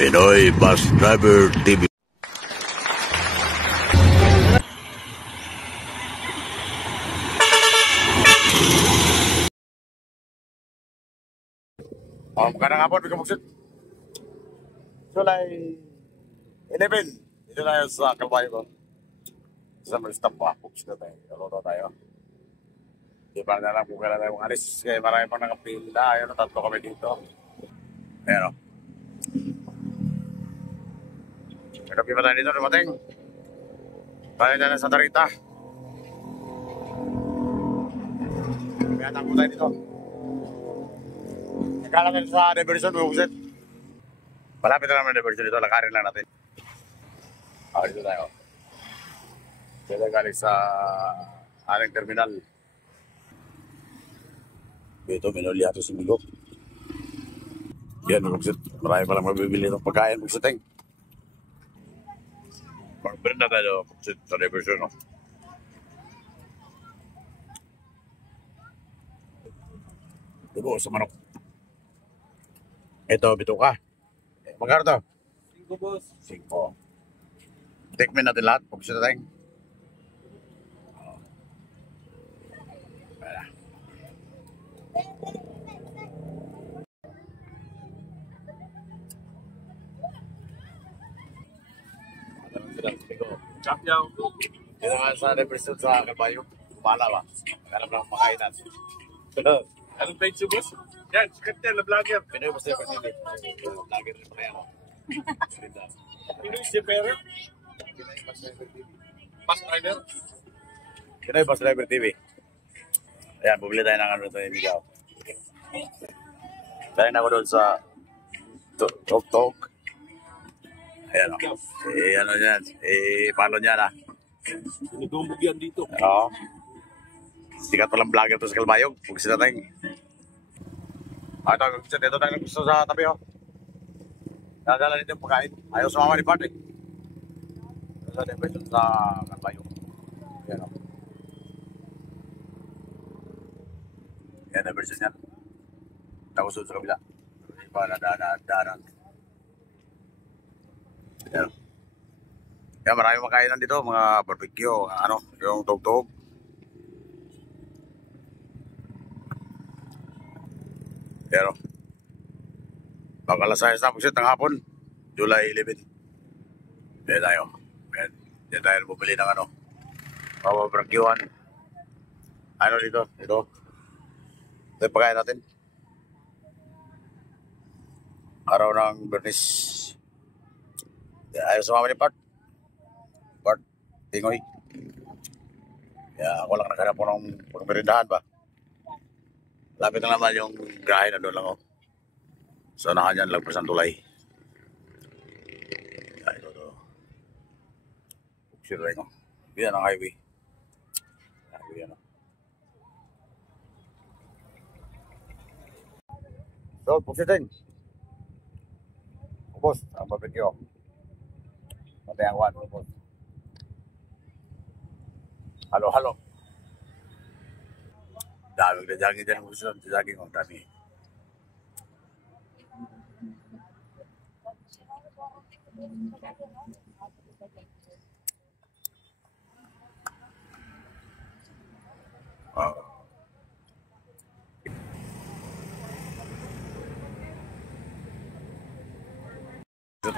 Pinoy Bus Driver TV. Magandang hapon, Bigong Mugsit. July 11. Ito na yun sa Kalbayo ko. Sa mga stop pa. Pugs na tayo. Lalo tayo. Di pa na lang kung kailan tayo alis. Kaya marami pang nakapila. Ayun, tatlo kami dito. Ayan o. Nakapi pa tayo dito, dumating. Tayo na sa Tarita. Kaya takbo tayo dito. Kala natin sa diversion, Bugsit. Malapit na naman diversion dito, lakarin lang natin. Dito tayo. Dito galing sa aling terminal. Dito, minulyato si Migo. Yan, Bugsit. Marami palang mabibili ng pagkain, Bugsit. Mag-brand na tayo, Bugsit, sa diversion, no? Dugo sa manok. Ito, bituka. Magkano to? 5, boss. 5. Tikmin natin lahat. Pagkita tayo. Chop daw. Dito nga sa represent sa Kalbayo. Kumala ba? Alam lang makainan. Anong page boss? Yan, sikat yan na vlogger. Pinoy Bus Driver TV. Vlogger rin pa yan. Pinoy si Pero. Bus driver. Pinoy Bus Driver TV. Ayan, bumili tayo ng ano ito yung bigaw. Tayo na ako doon sa Tok-Tok. Ayan o. Ano yan? Follow niya na. Sinudumbog yan dito. Oo. Sikat palang vlogger to sa Kalbayog. Pugsita tayo. Ito tayo gusto sa tabi o. Nadala nito yung pagkain. Ayaw sumama ni Bart eh. Ito sa diversion sa Kalbayog. Ayan o. Ayan na version yan. Takusod sa kabila. Iba na daanan. Ayan o. Kaya maraming makainan dito. Mga barbecue. Ano, yung tog-tog. Pero, baka alas 6 na pagsit ng hapon, July 11. Diyan tayo. Diyan tayo bumili ng ano, papabrakyuhan. Ano dito? Ito. Ito yung pagkain natin. Araw ng Bernis. Ayaw sumama ni Bart. Bart, tingoy. Kaya ako lang naghanap po ng pagmerindahan ba. Lapit na naman yung grahe na doon lang o. So nakanyan lang presang tulay. Yan ito to. Pugsir rin o. Yan ang highway. Highway yan o. So pugsitin. Ubos ang barbecue o. Matay ang one ubos. Halo. Dami na jogging dyan. Gusto lang jogging ang dami.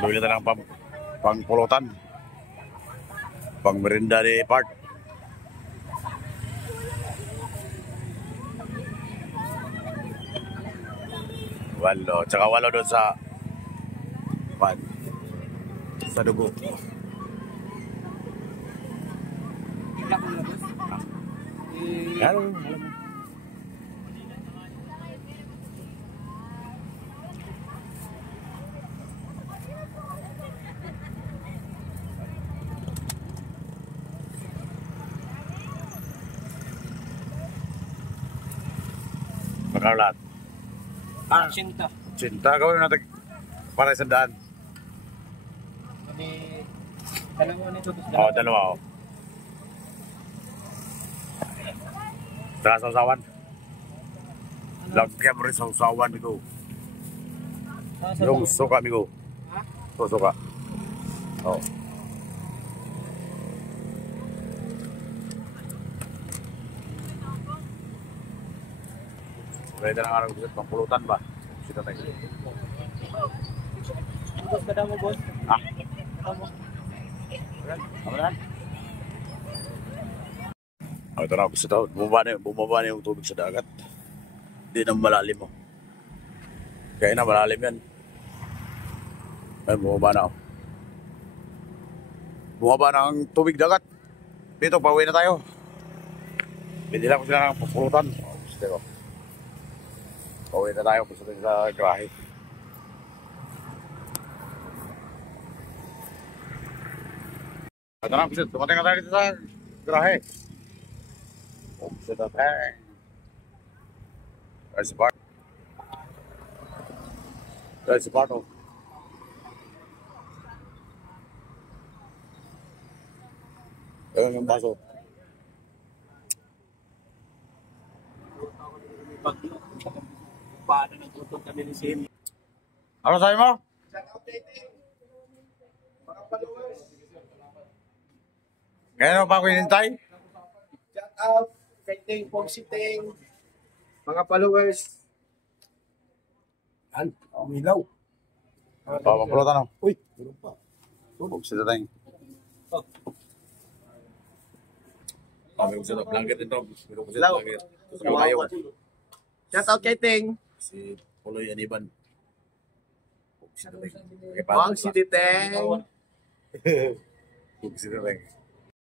Bumili na lang pang-pulutan. Pang-merinda ni Bart. Walo. Tsaka walo doon sa dugo. Alam mo. Magkano lahat? Cinta. Gawin natin para sa daan. Dalawa nito. Oo, dalawa o. Sa sausawan. Lagyan mo rin sausawan ito. Yung suka, amigo. Ha? Susuka. Oh. Pwede na nga rin pang pulutan ba? Sita tayo. Boss, kada mo, boss. Ah, Kada mo. ano yan? Oh, ito na, gusto daw. Bumaba na yung tubig sa dagat. Hindi na malalim mo. Kaya na malalim yan. Ay, bumaba na ako. Bumaba na ang tubig dagat. Dito, pauwi na tayo. Bili lang ko sila ng pupulutan. Oh, gusto ko. Pauwi na tayo. Gusto tayo sa grahe. Ito na, gusto. Tumating na tayo dito sa grahe. Oh, gusto na tayo. There's the bar. There's the bottle. Ayun yung baso. Paano nagtutog kami ni Sim? Ano sabi mo? Kaya na ba ako hinintay? Shout out kay Ting Pogsi Ting. Mga followers. Yan, umilaw. Papapulutan ako. Uy, meron pa. Gusto na tayo. May gusto na blanket ito. May gusto na Hello. blanket. Gusto na tayo. Shout out kay Ting. Si Puloy Aniban. Wang si Titeng. Gusto na tayo.